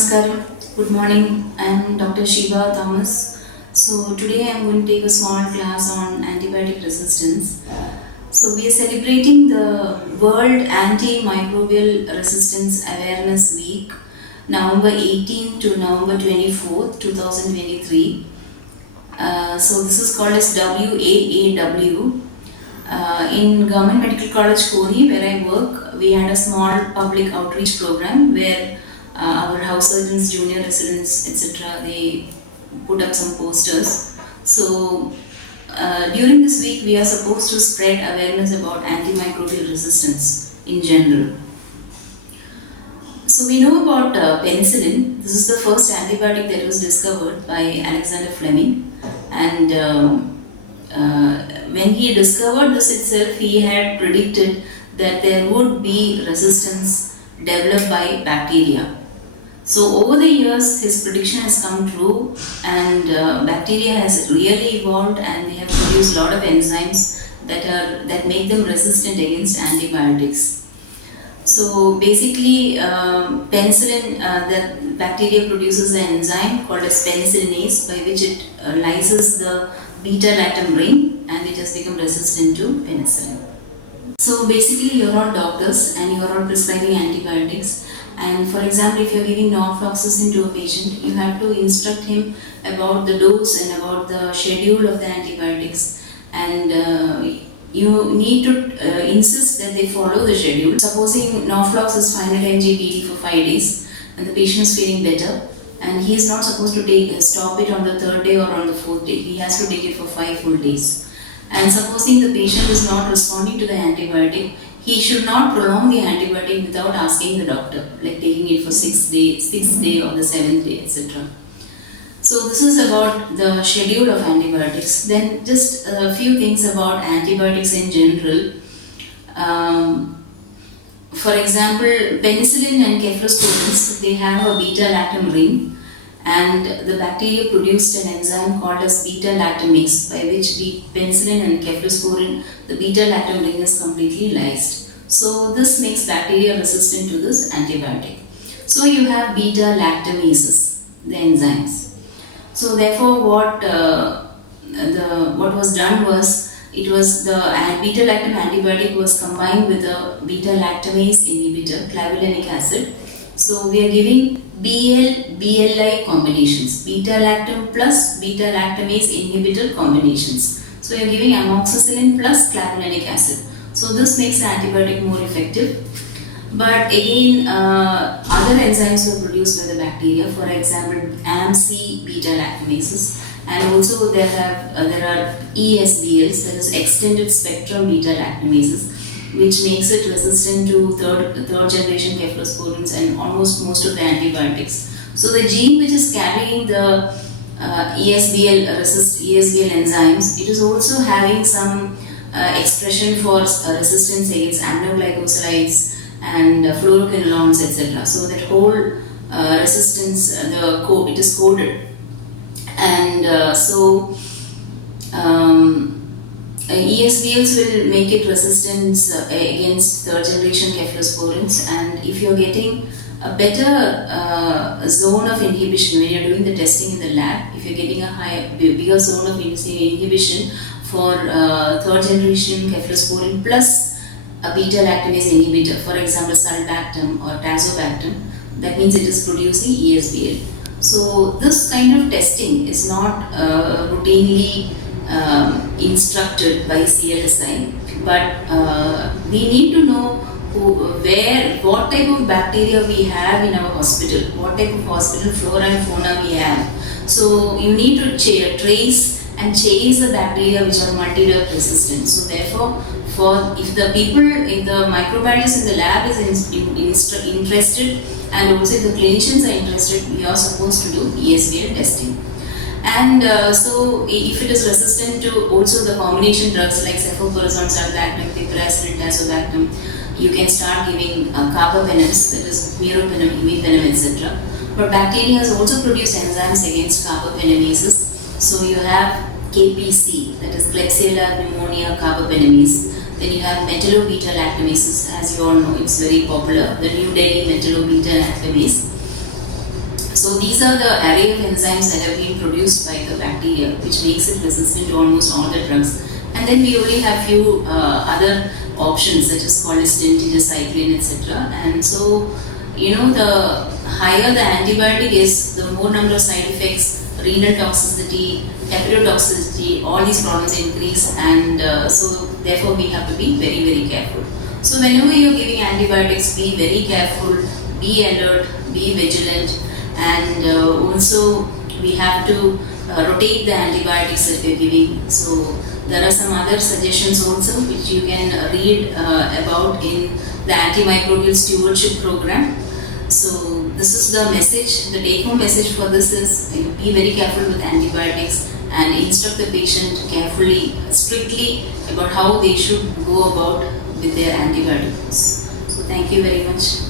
Namaskaram. Good morning. I am Dr. Sheeba Thomas. So today I am going to take a small class on antibiotic resistance. So we are celebrating the World Antimicrobial Resistance Awareness Week, November 18 to November 24th, 2023. So this is called as WAAW. In Government Medical College Koni, where I work, we had a small public outreach program where our house surgeons, junior residents, etc., they put up some posters. So during this week, we are supposed to spread awareness about antimicrobial resistance in general. So we know about penicillin. This is the first antibiotic that was discovered by Alexander Fleming, and when he discovered this itself, he had predicted that there would be resistance developed by bacteria. So over the years, his prediction has come true, and bacteria has really evolved, and they have produced a lot of enzymes that make them resistant against antibiotics. So basically, penicillin, the bacteria produces an enzyme called as penicillinase, by which it lyses the beta-lactam ring, and it has become resistant to penicillin. So basically, you're all doctors and you're all prescribing antibiotics. And for example, if you're giving norfloxacin to a patient, you have to instruct him about the dose and about the schedule of the antibiotics, and you need to insist that they follow the schedule. Supposing norflox is 500 mg PD for 5 days and the patient is feeling better, and he is not supposed to stop it on the third day or on the fourth day. He has to take it for 5 full days. And supposing the patient is not responding to the antibiotic, he should not prolong the antibiotic without asking the doctor, like taking it for 6th day or the 7th day, etc. So this is about the schedule of antibiotics. Then just a few things about antibiotics in general. For example, penicillin and cephalosporins, they have a beta-lactam ring, and the bacteria produced an enzyme called as beta-lactamase, by which the penicillin and cephalosporin, the beta-lactam ring is completely lysed. So this makes bacteria resistant to this antibiotic. So you have beta-lactamases, the enzymes. So therefore, what was done was, it was the beta-lactam antibiotic was combined with a beta-lactamase inhibitor, clavulanic acid. So we are giving BL-BLI combinations, beta-lactam plus beta-lactamase inhibitor combinations. So you are giving amoxicillin plus clavulanic acid. So this makes the antibiotic more effective. But again, other enzymes were produced by the bacteria. For example, AMC beta-lactamases, and also there are ESBLs, that is extended spectrum beta-lactamases, which makes it resistant to third generation cephalosporins and almost most of the antibiotics. So the gene which is carrying the ESBL enzymes, it is also having some expression for resistance against aminoglycosides and fluoroquinolones, etc. So that whole resistance, it is coded, and ESBLs will make it resistant against third generation cephalosporins. And if you're getting a better zone of inhibition when you're doing the testing in the lab, if you're getting a bigger zone of inhibition for third generation cephalosporin plus a beta-lactamase inhibitor, for example sulbactam or tazobactam, that means it is producing ESBL. So this kind of testing is not routinely instructed by CLSI, but we need to know what type of bacteria we have in our hospital, what type of hospital flora and fauna we have. So you need to trace and chase the bacteria which are multi-drug resistant. So therefore, if the microbiologist in the lab is interested, and also if the clinicians are interested, we are supposed to do ESBL testing. And so if it is resistant to also the combination drugs like cephalosporin, sulbactam, piperacillin, tazobactam, you can start giving carbapenems, that is meropenem, imipenem, etc. But bacteria has also produced enzymes against carbapenemases. So you have KPC, that is Klebsiella pneumonia carbapenemase. Then you have metallobeta-lactamases, as you all know, it's very popular, the New Delhi metallobeta-lactamase. So these are the array of enzymes that have been produced by the bacteria, which makes it resistant to almost all the drugs. And then we only have few other options such as colistin, tigecycline, etc. And so, the higher the antibiotic is, the more number of side effects, renal toxicity, hepatotoxicity, all these problems increase, and so therefore we have to be very, very careful. So whenever you're giving antibiotics, be very careful, be alert, be vigilant, and also we have to rotate the antibiotics that we're giving. So there are some other suggestions also which you can read about in the antimicrobial stewardship program. So this is the message, the take home message for this is be very careful with antibiotics and instruct the patient carefully, strictly about how they should go about with their antibiotics. So thank you very much.